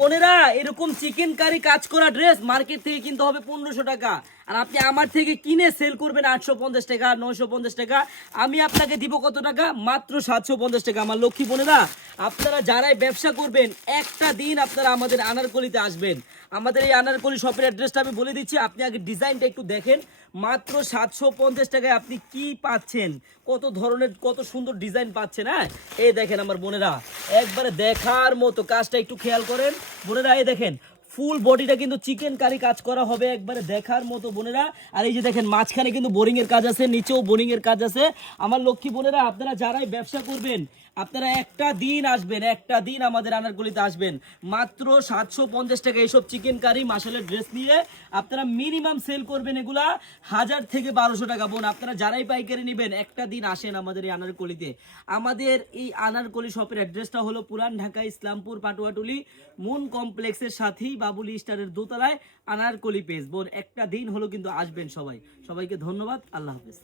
বোনেরা এরকম chicken curry কাজ করা ড্রেস মার্কেট থেকে কিনতে হবে 1500 টাকা, আর আপনি আমার থেকে কিনে সেল করবেন 850 টাকা 950 টাকা। আমি আপনাকে দিব কত টাকা? মাত্র 750 টাকা। আমার লক্ষ্মী বোনেরা, আপনারা যারাই ব্যবসা করবেন একটা দিন আপনারা আমাদের আনারকলিতে আসবেন। আমাদের এই আনারকলি শপের অ্যাড্রেসটা আমি বলে দিচ্ছি, আপনি আগে ডিজাইনটা একটু দেখেন। মাত্র 750 টাকায় আপনি কি পাচ্ছেন, কত ধরনের কত সুন্দর ডিজাইন পাচ্ছেন। হ্যাঁ, এই দেখেন আমার বোনেরা, একবারে দেখার মতো। কাজটা একটু খেয়াল করেন বোনেরা, এই দেখেন ফুল বডিটা কিন্তু চিকেন কারি কাজ করা হবে, একবারে দেখার মতো বোনেরা। আর এই যে দেখেন মাঝখানে কিন্তু বোরিং এর কাজ আছে, নিচেও বোরিং এর কাজ আছে। আমার লক্ষ্মী বোনেরা, আপনারা যারাই ব্যবসা করবেন আপনারা একটা দিন আসবেন, একটা দিন আমাদের আনারকলিতে আসবেন। মাত্র 750 টাকা এইসব চিকেন কারি মাসালের ড্রেস নিয়ে আপনারা মিনিমাম সেল করবেন এগুলা 1000 থেকে 1200 টাকা। বোন আপনারা যারাই পাইকারি নেবেন একটা দিন আসেন আমাদের এই আনারকলিতে। আমাদের এই আনারকলি শপের অ্যাড্রেসটা হলো পুরান ঢাকা ইসলামপুর পাটুয়াটুলি মুন কমপ্লেক্সের সাথেই বাবুলি স্টারের দোতলায় আনারকলি পেজ। বোন একটা দিন হলো কিন্তু আসবেন সবাই। সবাইকে ধন্যবাদ, আল্লাহ হাফেজ।